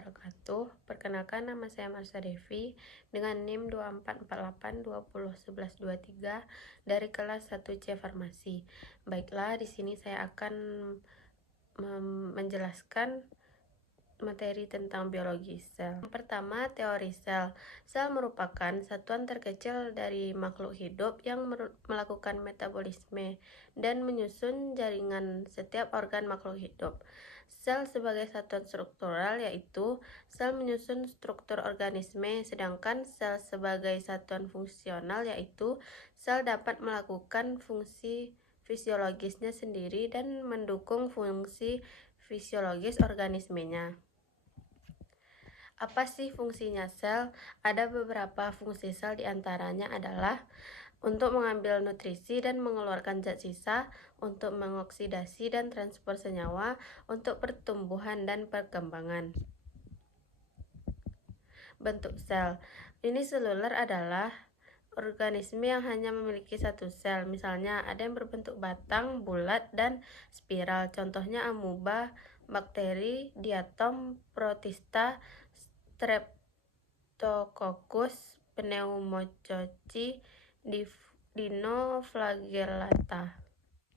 wabarakatuh. Perkenalkan, nama saya Marsha Devi dengan NIM 2448201123 dari kelas 1C Farmasi. Baiklah, di sini saya akan menjelaskan materi tentang biologi sel. Yang pertama, teori sel. Sel merupakan satuan terkecil dari makhluk hidup yang melakukan metabolisme dan menyusun jaringan setiap organ makhluk hidup. Sel sebagai satuan struktural yaitu sel menyusun struktur organisme, sedangkan sel sebagai satuan fungsional yaitu sel dapat melakukan fungsi fisiologisnya sendiri dan mendukung fungsi fisiologis organismenya. Apa sih fungsinya sel? Ada beberapa fungsi sel, diantaranya adalah untuk mengambil nutrisi dan mengeluarkan zat sisa, untuk mengoksidasi dan transport senyawa, untuk pertumbuhan dan perkembangan. Bentuk sel. Ini seluler adalah organisme yang hanya memiliki satu sel. Misalnya ada yang berbentuk batang, bulat, dan spiral. Contohnya amuba, bakteri, diatom, protista, Streptococcus, pneumococci, dinoflagellata.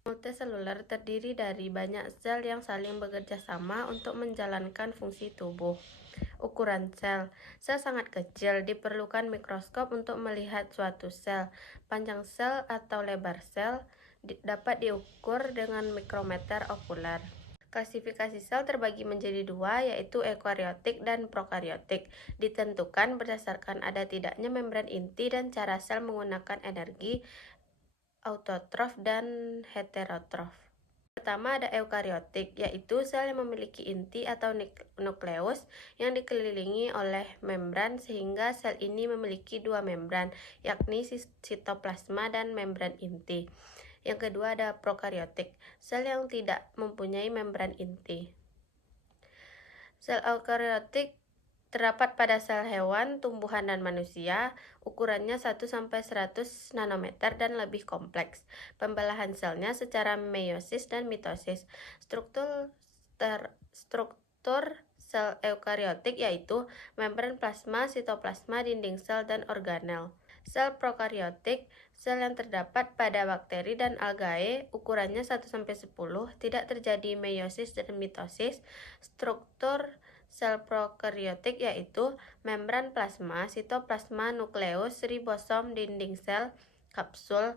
Multiseluler terdiri dari banyak sel yang saling bekerja sama untuk menjalankan fungsi tubuh. Ukuran sel. Sel sangat kecil, diperlukan mikroskop untuk melihat suatu sel. Panjang sel atau lebar sel dapat diukur dengan mikrometer okuler. Klasifikasi sel terbagi menjadi dua, yaitu eukariotik dan prokariotik. Ditentukan berdasarkan ada tidaknya membran inti dan cara sel menggunakan energi autotrof dan heterotrof. Pertama ada eukariotik, yaitu sel yang memiliki inti atau nukleus yang dikelilingi oleh membran, sehingga sel ini memiliki dua membran, yakni sitoplasma dan membran inti. Yang kedua ada prokariotik, sel yang tidak mempunyai membran inti. Sel eukariotik terdapat pada sel hewan, tumbuhan, dan manusia. Ukurannya 1-100 nanometer dan lebih kompleks. Pembelahan selnya secara meiosis dan mitosis. Struktur sel eukariotik yaitu membran plasma, sitoplasma, dinding sel, dan organel. Sel prokariotik, sel yang terdapat pada bakteri dan algae, ukurannya 1-10, tidak terjadi meiosis dan mitosis. Struktur sel prokariotik yaitu membran plasma, sitoplasma, nukleus, ribosom, dinding sel, kapsul,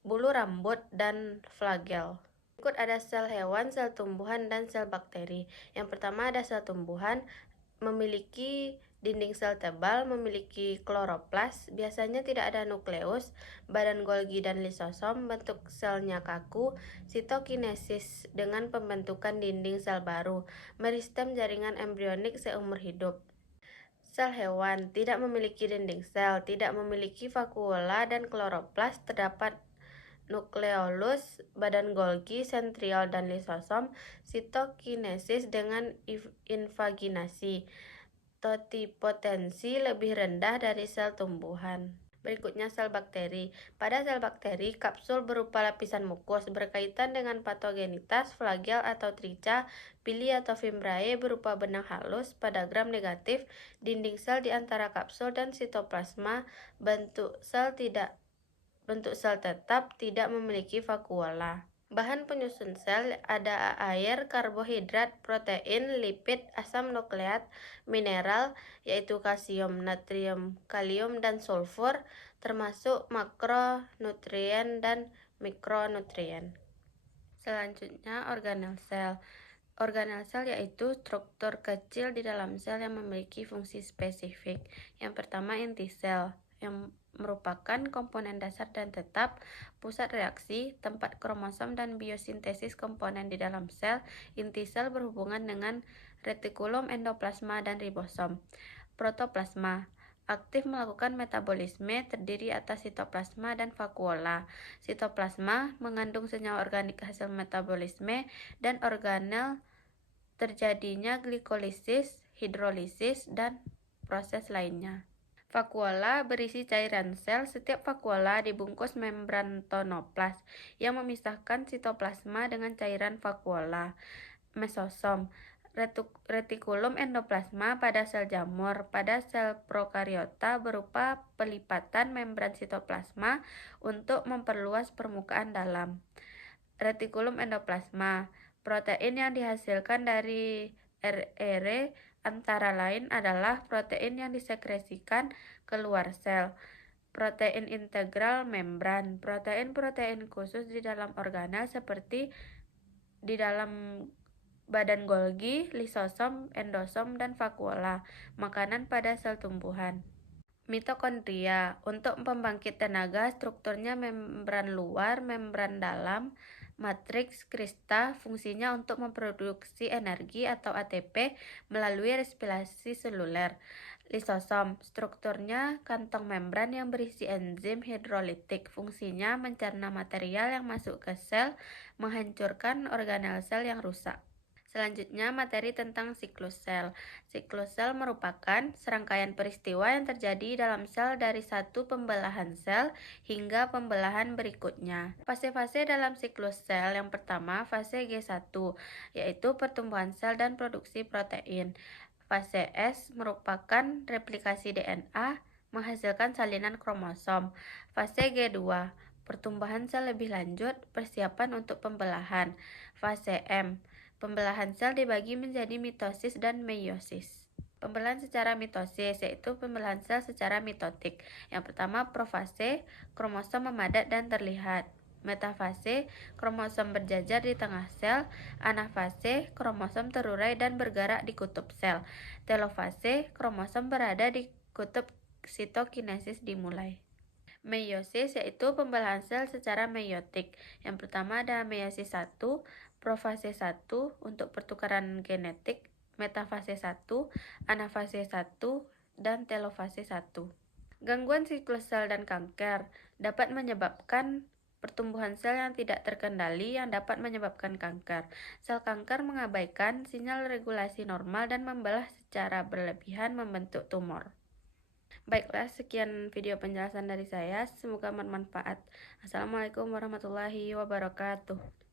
bulu rambut, dan flagel. Berikut ada sel hewan, sel tumbuhan, dan sel bakteri. Yang pertama ada sel tumbuhan, memiliki dinding sel tebal, memiliki kloroplas, biasanya tidak ada nukleus, badan Golgi dan lisosom, bentuk selnya kaku, sitokinesis dengan pembentukan dinding sel baru, meristem jaringan embrionik seumur hidup. Sel hewan tidak memiliki dinding sel, tidak memiliki vakuola dan kloroplas, terdapat nukleolus, badan Golgi, sentriol, dan lisosom, sitokinesis dengan invaginasi. Totipotensi lebih rendah dari sel tumbuhan. Berikutnya sel bakteri. Pada sel bakteri, kapsul berupa lapisan mukus berkaitan dengan patogenitas, flagel atau tricha, pili atau fimbriae berupa benang halus pada gram negatif, dinding sel di antara kapsul dan sitoplasma, bentuk sel tetap, tidak memiliki vakuola. Bahan penyusun sel ada air, karbohidrat, protein, lipid, asam nukleat, mineral, yaitu kalsium, natrium, kalium, dan sulfur, termasuk makronutrien dan mikronutrien. Selanjutnya organel sel. Organel sel yaitu struktur kecil di dalam sel yang memiliki fungsi spesifik. Yang pertama inti sel, yang merupakan komponen dasar dan tetap, pusat reaksi, tempat kromosom dan biosintesis komponen di dalam sel. Inti sel berhubungan dengan retikulum, endoplasma, dan ribosom. Protoplasma aktif melakukan metabolisme, terdiri atas sitoplasma dan vakuola. Sitoplasma mengandung senyawa organik hasil metabolisme dan organel terjadinya glikolisis, hidrolisis, dan proses lainnya. Vakuola berisi cairan sel. Setiap vakuola dibungkus membran tonoplas yang memisahkan sitoplasma dengan cairan vakuola. Mesosom Retikulum endoplasma pada sel jamur. Pada sel prokariota berupa pelipatan membran sitoplasma untuk memperluas permukaan dalam. Retikulum endoplasma. Protein yang dihasilkan dari RR antara lain adalah protein yang disekresikan keluar sel, protein integral membran, protein-protein khusus di dalam organel seperti di dalam badan Golgi, lisosom, endosom, dan vakuola, makanan pada sel tumbuhan. Mitokondria. Untuk pembangkit tenaga, strukturnya membran luar, membran dalam, matriks krista, fungsinya untuk memproduksi energi atau ATP melalui respirasi seluler. Lisosom, strukturnya kantong membran yang berisi enzim hidrolitik, fungsinya mencerna material yang masuk ke sel, menghancurkan organel sel yang rusak. Selanjutnya, materi tentang siklus sel. Siklus sel merupakan serangkaian peristiwa yang terjadi dalam sel dari satu pembelahan sel hingga pembelahan berikutnya. Fase-fase dalam siklus sel yang pertama, fase G1, yaitu pertumbuhan sel dan produksi protein. Fase S merupakan replikasi DNA, menghasilkan salinan kromosom. Fase G2, pertumbuhan sel lebih lanjut, persiapan untuk pembelahan. Fase M, pembelahan sel dibagi menjadi mitosis dan meiosis. Pembelahan secara mitosis yaitu pembelahan sel secara mitotik. Yang pertama, profase, kromosom memadat dan terlihat. Metafase, kromosom berjajar di tengah sel. Anafase, kromosom terurai dan bergerak di kutub sel. Telofase, kromosom berada di kutub sitokinesis dimulai. Meiosis yaitu pembelahan sel secara meiotik. Yang pertama ada meiosis 1, profase 1 untuk pertukaran genetik, metafase 1, anafase 1, dan telofase 1. Gangguan siklus sel dan kanker dapat menyebabkan pertumbuhan sel yang tidak terkendali yang dapat menyebabkan kanker. Sel kanker mengabaikan sinyal regulasi normal dan membelah secara berlebihan membentuk tumor. Baiklah, sekian video penjelasan dari saya. Semoga bermanfaat. Assalamualaikum warahmatullahi wabarakatuh.